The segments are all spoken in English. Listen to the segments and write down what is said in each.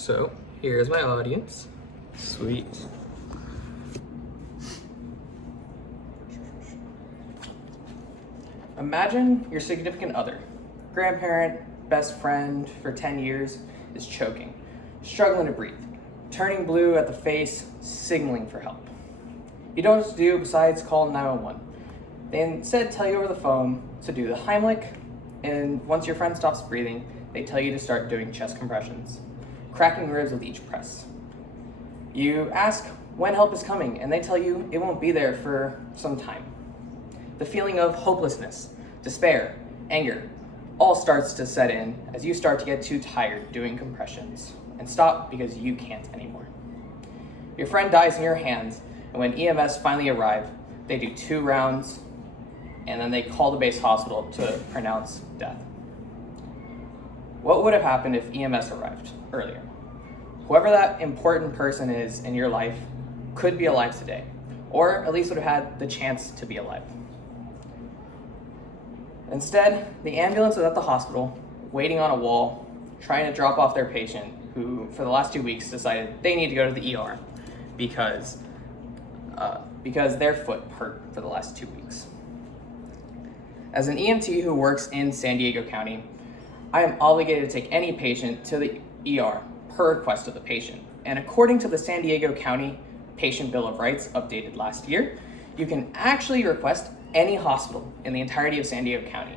So here's my audience. Sweet. Imagine your significant other, grandparent, best friend for 10 years, is choking, struggling to breathe, turning blue at the face, signaling for help. You don't know what to do besides call 911. They instead tell you over the phone to do the Heimlich, and once your friend stops breathing, they tell you to start doing chest compressions, cracking ribs with each press. You ask when help is coming, and they tell you it won't be there for some time. The feeling of hopelessness, despair, anger, all starts to set in as you start to get too tired doing compressions and stop because you can't anymore. Your friend dies in your hands, and when EMS finally arrive, they do 2 rounds, and then they call the base hospital to pronounce death. What would have happened if EMS arrived earlier? Whoever that important person is in your life could be alive today, or at least would have had the chance to be alive. Instead, the ambulance was at the hospital, waiting on a wall, trying to drop off their patient who, for the last 2 weeks, decided they need to go to the ER because their foot hurt for the last 2 weeks. As an EMT who works in San Diego County, I am obligated to take any patient to the ER per request of the patient. And according to the San Diego County Patient Bill of Rights updated last year, you can actually request any hospital in the entirety of San Diego County.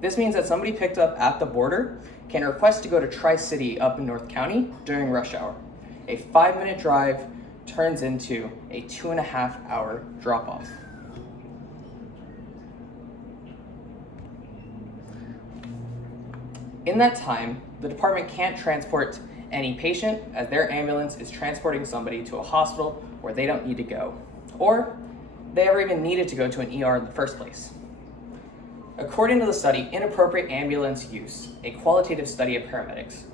This means that somebody picked up at the border can request to go to Tri-City up in North County during rush hour. A 5-minute drive turns into a 2.5-hour drop-off. In that time, the department can't transport any patient as their ambulance is transporting somebody to a hospital where they don't need to go, or they ever even needed to go to an ER in the first place. According to the study, Inappropriate Ambulance Use, a qualitative study of paramedics,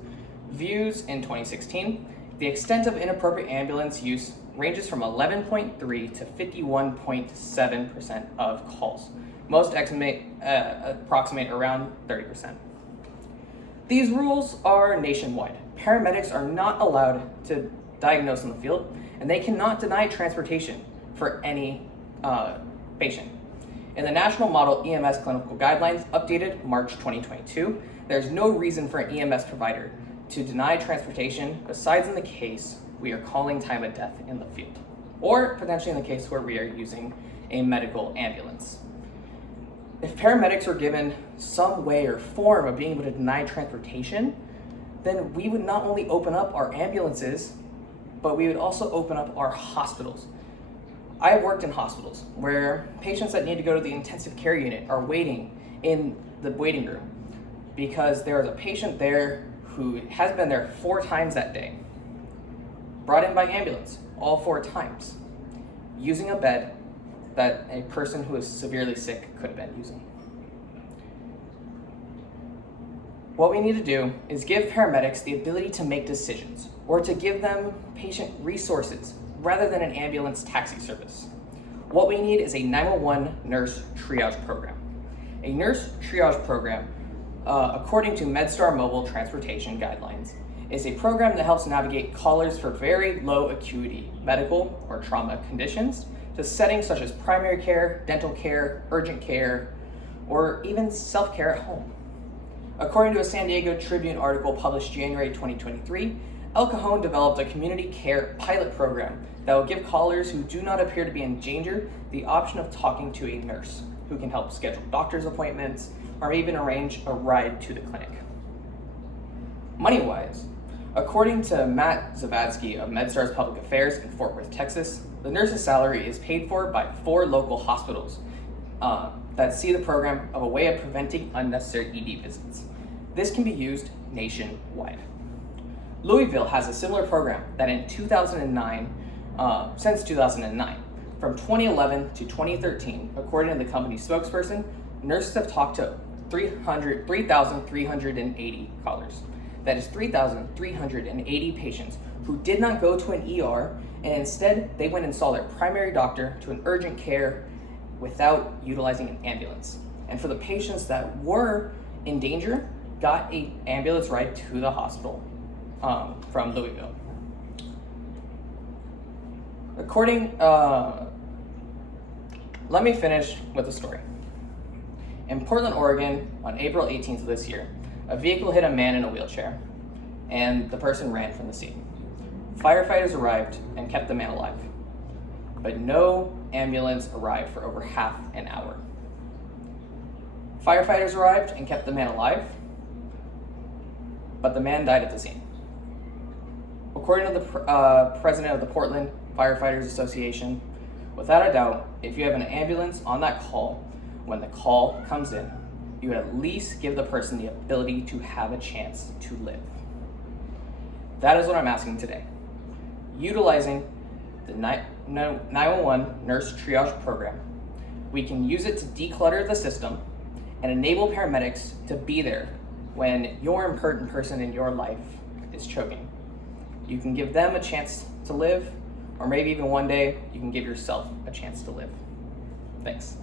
views in 2016, the extent of inappropriate ambulance use ranges from 11.3 to 51.7% of calls. Most approximate around 30%. These rules are nationwide. Paramedics are not allowed to diagnose in the field, and they cannot deny transportation for any patient. In the National Model EMS Clinical Guidelines, updated March 2022, there's no reason for an EMS provider to deny transportation besides in the case we are calling time of death in the field, or potentially in the case where we are using a medical ambulance. If paramedics were given some way or form of being able to deny transportation, then we would not only open up our ambulances, but we would also open up our hospitals. I worked in hospitals where patients that need to go to the intensive care unit are waiting in the waiting room because there is a patient there who has been there 4 times that day, brought in by ambulance all 4 times, using a bed that a person who is severely sick could have been using. What we need to do is give paramedics the ability to make decisions or to give them patient resources rather than an ambulance taxi service. What we need is a 911 nurse triage program. A nurse triage program, according to MedStar Mobile Transportation Guidelines, is a program that helps navigate callers for very low acuity medical or trauma conditions to settings such as primary care, dental care, urgent care, or even self-care at home. According to a San Diego Tribune article published January 2023, El Cajon developed a community care pilot program that will give callers who do not appear to be in danger the option of talking to a nurse who can help schedule doctor's appointments or even arrange a ride to the clinic. Money-wise, according to Matt Zavadsky of MedStar's Public Affairs in Fort Worth, Texas, the nurse's salary is paid for by 4 local hospitals that see the program of a way of preventing unnecessary ED visits. This can be used nationwide. Louisville has a similar program that in 2009, since 2009, from 2011 to 2013, according to the company's spokesperson, nurses have talked to 3,380 callers. That is 3,380 patients who did not go to an ER, and instead they went and saw their primary doctor to an urgent care without utilizing an ambulance. And for the patients that were in danger, got an ambulance ride to the hospital from Louisville. Let me finish with a story. In Portland, Oregon, on April 18th of this year, a vehicle hit a man in a wheelchair, and the person ran from the scene. Firefighters arrived and kept the man alive, but no ambulance arrived for over half an hour. Firefighters arrived and kept the man alive, but the man died at the scene. According to the president of the Portland Firefighters Association, without a doubt, if you have an ambulance on that call, when the call comes in, you would at least give the person the ability to have a chance to live. That is what I'm asking today. Utilizing the 911 nurse triage program, we can use it to declutter the system and enable paramedics to be there when your important person in your life is choking. You can give them a chance to live, or maybe even one day you can give yourself a chance to live. Thanks.